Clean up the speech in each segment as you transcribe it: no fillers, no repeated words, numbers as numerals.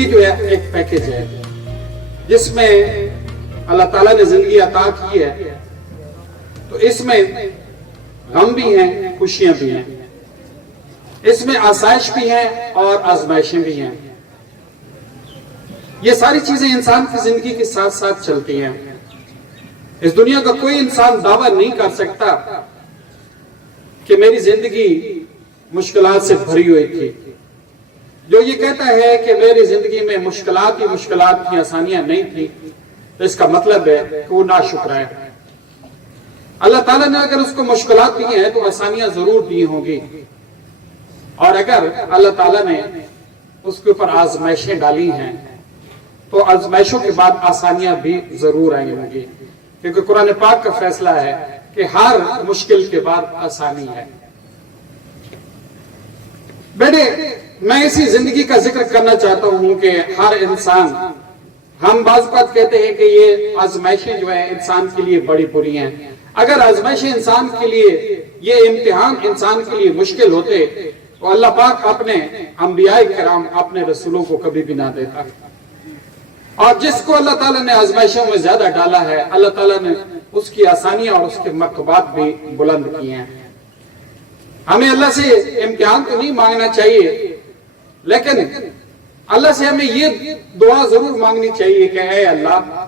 زندگی جو ہے ایک پیکج ہے جس میں اللہ تعالیٰ نے زندگی عطا کی ہے، تو اس میں غم بھی ہیں، خوشیاں بھی ہیں، اس میں آسائش بھی ہیں اور آزمائشیں بھی ہیں۔ یہ ساری چیزیں انسان کی زندگی کے ساتھ ساتھ چلتی ہیں۔ اس دنیا کا کوئی انسان دعویٰ نہیں کر سکتا کہ میری زندگی مشکلات سے بھری ہوئی تھی۔ جو یہ کہتا ہے کہ میری زندگی میں مشکلات ہی مشکلات تھی، آسانیاں نہیں تھی، تو اس کا مطلب ہے کہ وہ ناشکر ہے۔ اللہ تعالیٰ نے اگر اس کو مشکلات دی ہیں تو آسانیاں ضرور دی ہوں گی، اور اگر اللہ تعالیٰ نے اس کے اوپر آزمائشیں ڈالی ہیں تو آزمائشوں کے بعد آسانیاں بھی ضرور آئی ہوں گی، کیونکہ قرآن پاک کا فیصلہ ہے کہ ہر مشکل کے بعد آسانی ہے۔ بیٹے، میں اسی زندگی کا ذکر کرنا چاہتا ہوں کہ ہر انسان، ہم بعض اوقات کہتے ہیں کہ یہ آزمائشیں جو ہیں انسان کے لیے بڑی بری ہیں۔ اگر آزمائشیں انسان کے لیے، یہ امتحان انسان کے لیے مشکل ہوتے تو اللہ پاک اپنے انبیاء کرام، اپنے رسولوں کو کبھی بھی نہ دیتا۔ اور جس کو اللہ تعالیٰ نے آزمائشوں میں زیادہ ڈالا ہے، اللہ تعالیٰ نے اس کی آسانیاں اور اس کے مرتبات بھی بلند کیے ہیں۔ ہمیں اللہ سے امتحان تو نہیں مانگنا چاہیے، لیکن اللہ سے ہمیں یہ دعا ضرور مانگنی چاہیے کہ اے اللہ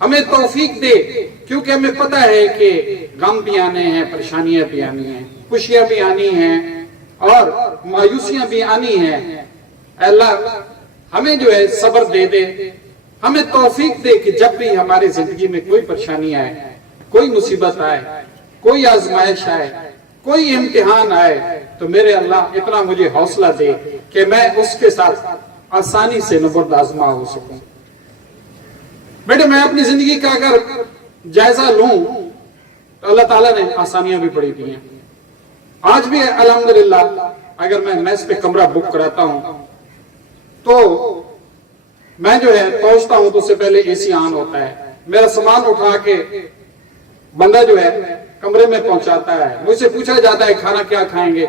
ہمیں توفیق دے، کیونکہ ہمیں پتہ ہے کہ غم بھی آنے ہیں، پریشانیاں بھی آنی ہیں، خوشیاں بھی آنی ہیں اور مایوسیاں بھی آنی ہیں۔ اے اللہ ہمیں جو ہے صبر دے دے، ہمیں توفیق دے کہ جب بھی ہمارے زندگی میں کوئی پریشانی آئے، کوئی مصیبت آئے، کوئی آزمائش آئے، کوئی امتحان آئے، تو میرے اللہ اتنا مجھے حوصلہ دے کہ میں اس کے ساتھ آسانی سے نبرد آزما ہو سکوں۔ بیٹے، میں اپنی زندگی کا اگر جائزہ لوں تو اللہ تعالیٰ نے آسانیاں بھی بڑی دی ہیں۔ آج بھی الحمدللہ اگر میں میس پہ کمرہ بک کراتا ہوں تو میں جو ہے پہنچتا ہوں تو اس سے پہلے اے سی آن ہوتا ہے، میرا سامان اٹھا کے بندہ جو ہے کمرے میں پہنچاتا ہے، مجھ سے پوچھا جاتا ہے کھانا کیا کھائیں گے،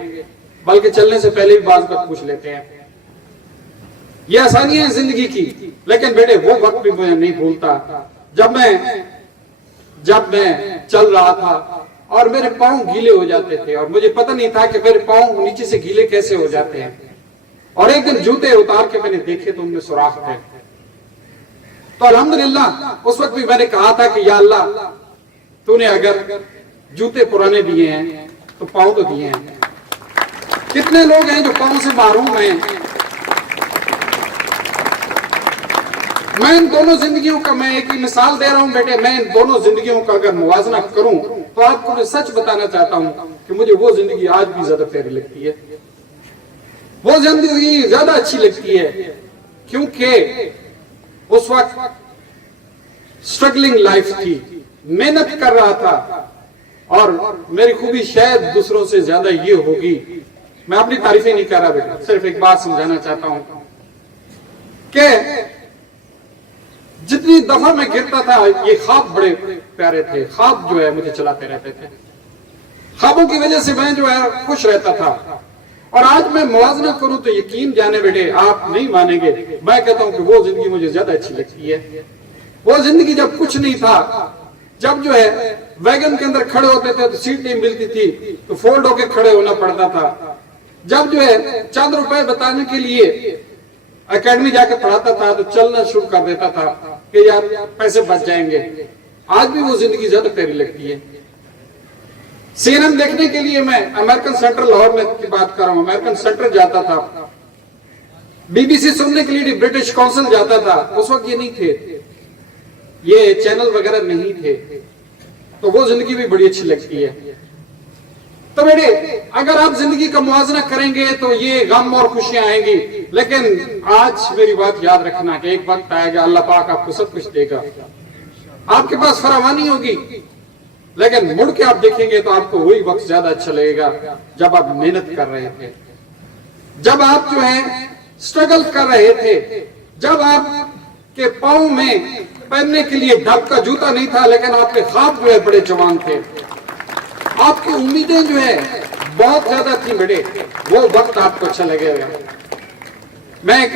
بلکہ چلنے سے پہلے بھی بعض وقت پوچھ لیتے ہیں۔ یہ آسانیاں ہیں زندگی کی، لیکن بیٹے وہ وقت بھی مجھے نہیں بھولتا جب میں چل رہا تھا اور میرے پاؤں گیلے ہو جاتے تھے اور مجھے پتہ نہیں تھا کہ میرے پاؤں نیچے سے گیلے کیسے ہو جاتے ہیں، اور ایک دن جوتے اتار کے میں نے دیکھے تو ان میں سوراخ تھے۔ تو الحمدللہ اس وقت بھی میں نے کہا تھا کہ یا اللہ تو نے اگر جوتے پرانے دیے ہیں تو پاؤں تو دیے ہیں۔ کتنے لوگ ہیں جو پاؤں سے محروم ہیں۔ میں ان دونوں زندگیوں کا میں ایک ہی مثال دے رہا ہوں بیٹے، میں ان دونوں زندگیوں کا اگر موازنہ کروں تو آپ کو میں سچ بتانا چاہتا ہوں کہ مجھے وہ زندگی آج بھی زیادہ پیاری لگتی ہے، وہ زندگی زیادہ اچھی لگتی ہے، کیونکہ اس وقت سٹرگلنگ لائف تھی، محنت کر رہا تھا، اور میری خوبی شاید دوسروں سے زیادہ یہ ہوگی، میں اپنی تعریفیں نہیں کر رہا بیٹا، صرف ایک بات سمجھانا چاہتا ہوں کہ جتنی دفعہ میں گرتا تھا یہ خواب بڑے پیارے تھے، خواب جو ہے مجھے چلاتے رہتے تھے، خوابوں کی وجہ سے میں جو ہے خوش رہتا تھا۔ اور آج میں موازنہ کروں تو یقین جانے بیٹے آپ نہیں مانیں گے، میں کہتا ہوں کہ وہ زندگی مجھے زیادہ اچھی لگتی ہے۔ وہ زندگی جب کچھ نہیں تھا، جب جو ہے ویگن کے اندر کھڑے ہوتے تھے تو سیٹ نہیں ملتی تھی تو فولڈ ہو کے کھڑے ہونا پڑتا تھا، جب جو ہے چند روپے بتانے کے لیے اکیڈمی جا کے پڑھاتا تھا تو چلنا شروع کر دیتا تھا کہ یار پیسے بچ جائیں گے۔ آج بھی وہ زندگی زیادہ پیاری لگتی ہے۔ CNN دیکھنے کے لیے میں امریکن سینٹر لاہور میں کی بات کر رہا ہوں، امریکن سینٹر جاتا تھا، BBC سننے کے لیے برٹش کونسل جاتا تھا، اس وقت یہ نہیں تھے، یہ چینل وغیرہ نہیں تھے، تو وہ زندگی بھی بڑی اچھی لگتی ہے۔ تو بیٹے اگر آپ زندگی کا موازنہ کریں گے تو یہ غم اور خوشیاں آئیں گی، لیکن آج میری بات یاد رکھنا کہ ایک وقت آئے گا اللہ پاک آپ کو سب کچھ دے گا، آپ کے پاس فراوانی ہوگی، لیکن مڑ کے آپ دیکھیں گے تو آپ کو وہی وقت زیادہ اچھا لگے گا جب آپ محنت کر رہے تھے، جب آپ جو ہے سٹرگل کر رہے تھے، جب آپ کے پاؤں میں پہننے کے لیے ڈھک کا جوتا نہیں تھا لیکن آپ کے خواب جو ہے بڑے جوان تھے، آپ کی امیدیں جو ہے بہت زیادہ تھی بیٹے، وہ وقت آپ کو اچھا لگے گا۔ میں ایک